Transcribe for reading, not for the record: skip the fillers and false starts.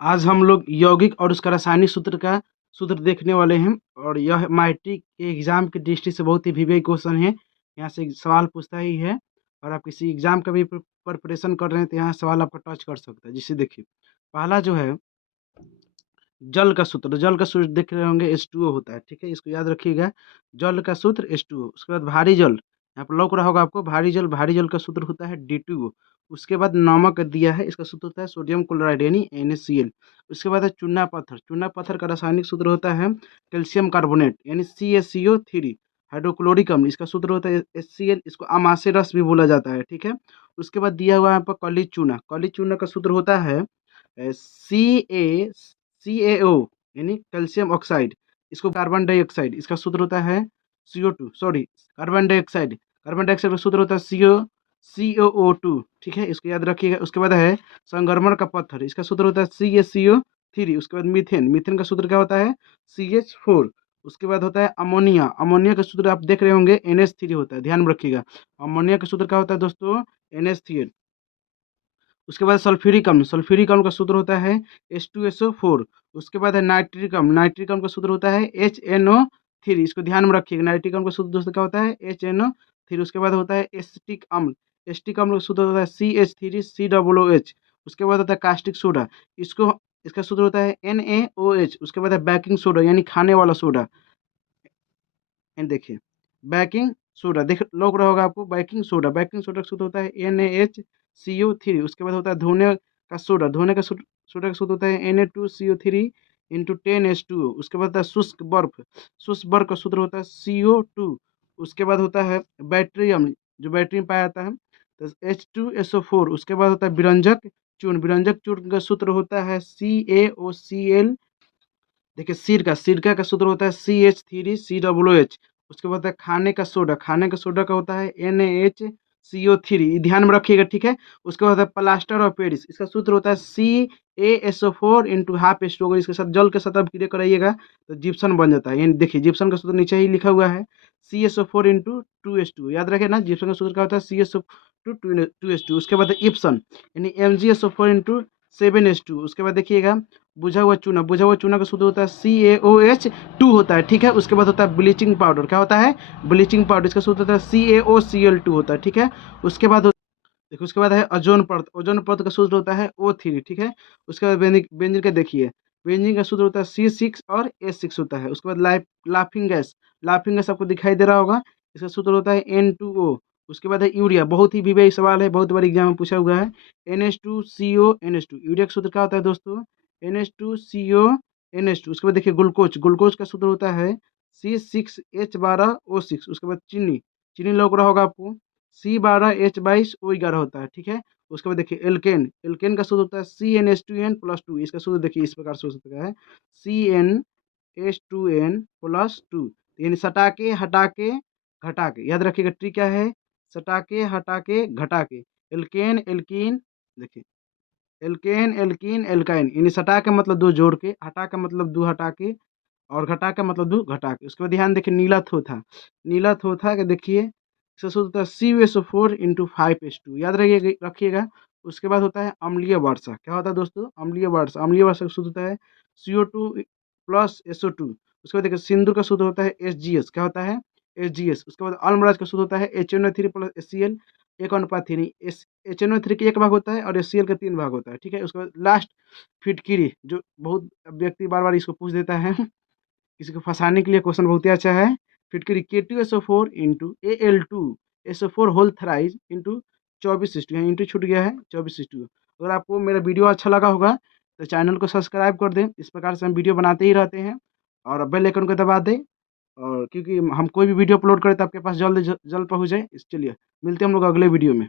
आज हम लोग यौगिक और उसका रासायनिक सूत्र देखने वाले हैं। और यह मैट्रिक के एग्जाम की दृष्टि से बहुत ही वीवीआई क्वेश्चन है। यहाँ से सवाल पूछता ही है। और आप किसी एग्जाम का भी प्रिपरेशन कर रहे हैं तो यहाँ सवाल आपको टच कर सकता है। जिससे देखिए, पहला जो है जल का सूत्र देख रहे होंगे, H2O होता है। ठीक है, इसको याद रखिएगा। जल का सूत्र H2O। उसके बाद भारी जल, यहाँ पर लौक रहा होगा आपको, भारी जल का सूत्र होता है D2O। उसके बाद नमक दिया है, इसका सूत्र होता है सोडियम क्लोराइड यानी NaCl। उसके बाद है चूना पत्थर का रासायनिक सूत्र होता है कैल्शियम कार्बोनेट यानी CaCO3। हाइड्रोक्लोरिक अम्ल, इसका सूत्र होता है HCl। इसको अमाशय रस भी बोला जाता है। ठीक है, उसके बाद दिया हुआ है यहाँ पर कली चूना का सूत्र होता है CaO यानी कैल्शियम ऑक्साइड। इसको कार्बन डाइऑक्साइड, इसका सूत्र होता है CO2, सॉरी कार्बन डाइऑक्साइड का सूत्र होता है COO2। ठीक है, इसको याद रखिएगा। उसके बाद है संगमरमर का पत्थर, इसका सूत्र होता है CaCO3। उसके बाद मीथेन का सूत्र क्या होता है CH4। उसके बाद होता है अमोनिया का सूत्र आप देख रहे होंगे NH3 होता है, ध्यान रखिएगा। अमोनिया का सूत्र क्या होता है दोस्तों NH3। उसके बाद सल्फ्यूरिक अम्ल का सूत्र होता है H2SO4। उसके बाद है नाइट्रिक अम्ल का सूत्र होता है HNO3। इसको ध्यान में रखिएगा। नाइट्रिक अम्ल का सूत्र दोस्तों क्या होता है HNO3। उसके बाद होता है एसिटिक अम्ल का सूत्र होता है CH3COOH। उसके बाद होता है कास्टिक सोडा, इसका सूत्र होता है NaOH। उसके बाद है बेकिंग सोडा यानी खाने वाला सोडा। एंड देखिए, बेकिंग सोडा देख लग रहा होगा आपको, बेकिंग सोडा का सूत्र होता है NaHCO3। उसके बाद होता है धोने का सोडा का सूत्र होता है Na2CO3 इंटू 10H2O। उसके बाद होता है शुष्क बर्फ का सूत्र होता है CO2। उसके बाद होता है बैटरियम, जो बैटरी में पाया जाता है, तो H2SO4। उसके बाद होता है विरंजक चूर्ण का सूत्र होता है CaOCl। देखिए, सिरका का सूत्र होता है CH3COOH। उसके बाद है खाने का सोडा का होता है NaHCO3, ध्यान में रखिएगा। ठीक है, उसके बाद है प्लास्टर ऑफ पेरिस, इसका सूत्र होता है CaSO4 इंटू हाफ H2O। अगर इसके साथ जल के साथ आप क्रिया कराइएगा तो जिप्सन बन जाता है। यानी देखिए, जिप्सन का सूत्र नीचे ही लिखा हुआ है CaSO4 इंटू 2H2। याद रखें ना, जिप्सन का सूत्र क्या होता है CaSO2 उसके बाद है इप्सन यानी MgSO4 इंटू 7H2। उसके बाद देखिएगा बुझा हुआ चूना का सूत्र होता है CaOH2 होता है। ठीक है, उसके बाद होता है ब्लीचिंग पाउडर, क्या होता है ब्लीचिंग पाउडर, इसका सूत्र होता है CaOCl2 होता है। ठीक है, उसके बाद देखिए, उसके बाद है ओजोन परत का सूत्र होता है O3। ठीक है, उसके बाद बेंजीन का देखिए, बेंजीन का सूत्र होता है C6 और H6 होता है। उसके बाद लाफिंग गैस आपको दिखाई दे रहा होगा, इसका सूत्र होता है N2O। उसके बाद है यूरिया, बहुत ही विवेक सवाल है, बहुत बार एग्जाम में पूछा हुआ है। NH2CO यूरिया का सूत्र क्या होता है दोस्तों NH2CO उसके बाद देखिए ग्लूकोज का सूत्र होता है C6H12O6। उसके बाद चीनी लग रहा होगा आपको C12H22O11 होता है। ठीक है, उसके बाद देखिए एल्केन का सूत्र होता है CnH2n+2। इसका सूत्र देखिए इस प्रकार से हो सकता है CnH2n+2। यानी सटा के हटा के घटा के, याद रखिएगा ट्री क्या है, सटा के हटा के घटा के। एल्केन एल्कीन, देखिए एल्कीन एल्काइन, यानी सटा का मतलब दो जोड़ के, हटा का मतलब दो हटा के, और घटा का मतलब दो घटा के। उसके बाद ध्यान देखिए नीला थोथा के देखिए, इसका सूत्र होता है CuSO4 इंटू 5H2। याद रखिएगा। उसके बाद होता है अम्लीय वर्षा, क्या होता है दोस्तों अम्लीय वर्षा का सूत्र होता है CO2 प्लस SO2। उसके बाद देखिए सिंदूर का सूत्र होता है SGS, क्या होता है SGS। उसके बाद अम्लराज का सूत्र होता है HNO3 प्लस HCl 1:3। HNO3 का 1 भाग होता है और HCl का 3 भाग होता है। ठीक है, उसके बाद लास्ट फिटकिरी, जो बहुत व्यक्ति बार बार इसको पूछ देता है किसी को फंसाने के लिए, क्वेश्चन बहुत ही अच्छा है। फिटकरी K2SO4 into Al2SO4 whole thrice into 24H2, यहाँ इंटू छूट गया है 24H2। अगर आपको मेरा वीडियो अच्छा लगा होगा तो चैनल को सब्सक्राइब कर दें, इस प्रकार से हम वीडियो बनाते ही रहते हैं। और बेल आइकन को दबा दें, और क्योंकि हम कोई भी वीडियो अपलोड करें तो आपके पास जल्द जल्द पहुँच जाए। चलिए, मिलते हैं हम लोग अगले वीडियो में।